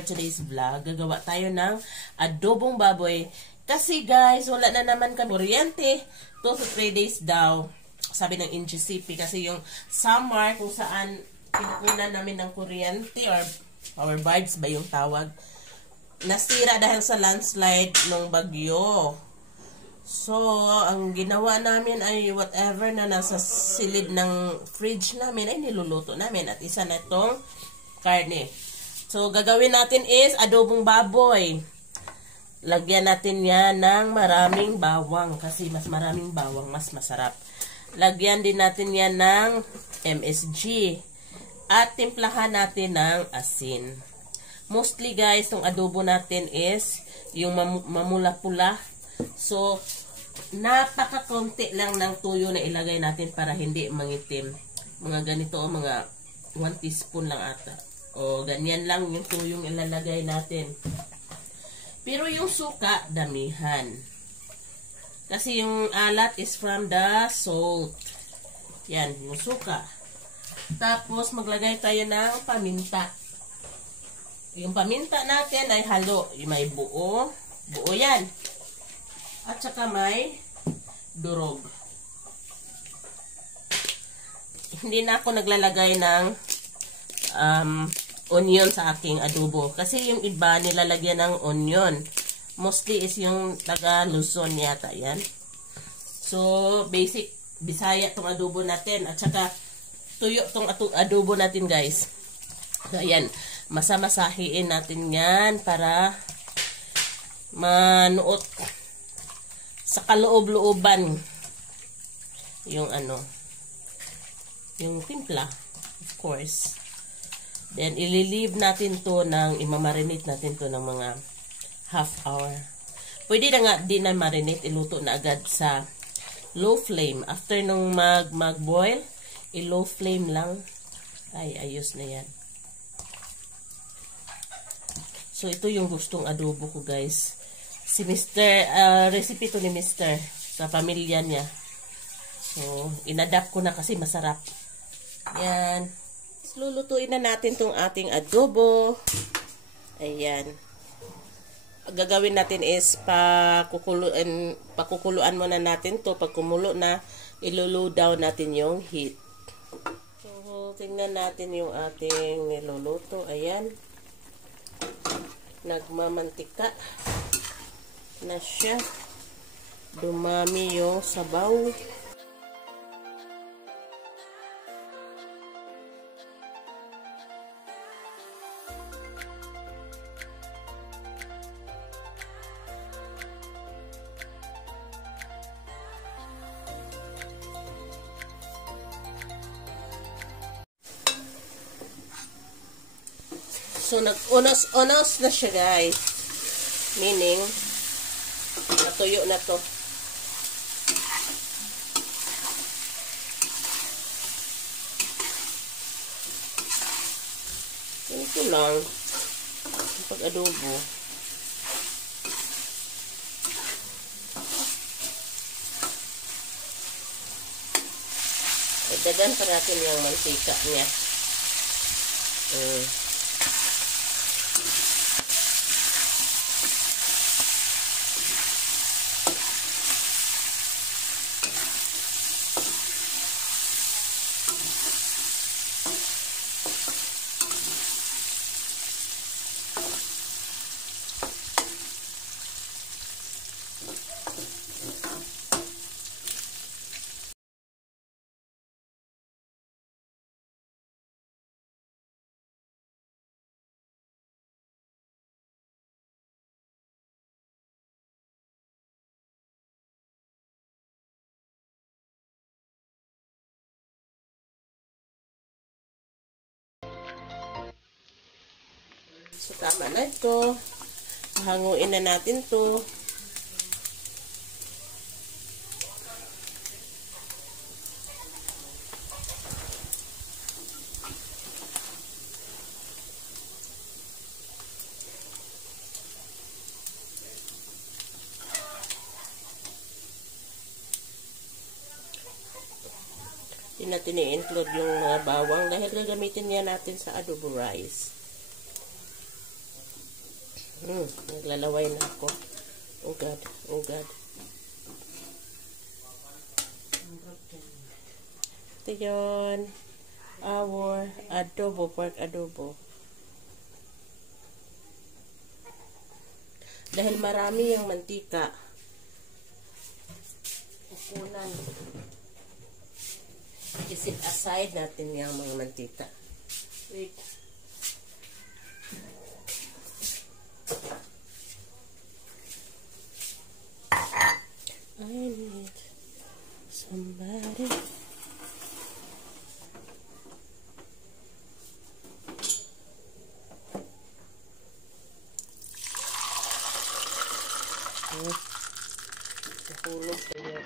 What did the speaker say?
for today's vlog. Gagawa tayo ng adobong baboy. Kasi guys, wala na naman kami kuryente. 2 to 3 days daw. Sabi ng NGCP. Kasi yung summer kung saan pinukunan namin ng kuryente or power bulbs ba yung tawag, nasira dahil sa landslide ng bagyo. So, ang ginawa namin ay whatever na nasa silid ng fridge namin ay niluluto namin. At isa na itong karne. So, gagawin natin is adobong baboy. Lagyan natin yan ng maraming bawang. Kasi mas maraming bawang, mas masarap. Lagyan din natin yan ng MSG. At timplahan natin ng asin. Mostly guys, itong adobo natin is yung mamula-pula. So, napaka-konti lang ng tuyo na ilagay natin para hindi mangitim. Mga ganito o mga 1 teaspoon lang ata. O ganyan lang yung tuyong ilalagay natin. Pero yung suka, damihan. Kasi yung alat is from the salt. Yan, yung suka. Tapos maglagay tayo ng paminta. Yung paminta natin ay halo. May buo. Buo yan. At saka may durog. Hindi na ako naglalagay ng onion sa aking adobo. Kasi yung iba nilalagyan ng onion. Mostly is yung taga Luzon yata yan. So, basic Bisaya tong adobo natin. At saka tuyo tong adobo natin guys. So, ayan. Masamasahiin natin yan para manuot sa kaloob-looban yung yung timpla, of course. Then ililive natin to imamarinate natin to ng mga half hour. Pwede na nga din na marinate, iluto na agad sa low flame. After nung mag-boil, i-low flame lang. Ay, ayos na yan. So ito yung gustong adobo ko guys. Si Mr. Recipe to ni Mr. sa pamilya niya. So, inadapt ko na kasi masarap. Yan. Lulutuin na natin tong ating adobo. Ayan. Gagawin natin is pakukuluan muna natin to. Pag kumulo na, iluluw down natin yung heat. So, tingnan natin yung ating niluluto. Ayan. Nagmamantika na siya. Dumami yung sabaw. So, nag-unos na siya guys. Meaning, natuyo na to. Ito lang. Pag-adobo. Dagan pa natin yung mantika niya. So, tama na ito. Hanguin na natin to. Hindi natin i-include yung bawang dahil gagamitin niya natin sa adobo rice. Naglalaway na ako. Oh God, oh God. Ito yun. Our adobo, pork adobo. Dahil marami yung mantika, kukunan. I-set aside natin yung mga mantika. Wait. I need somebody. Nahulog kayo.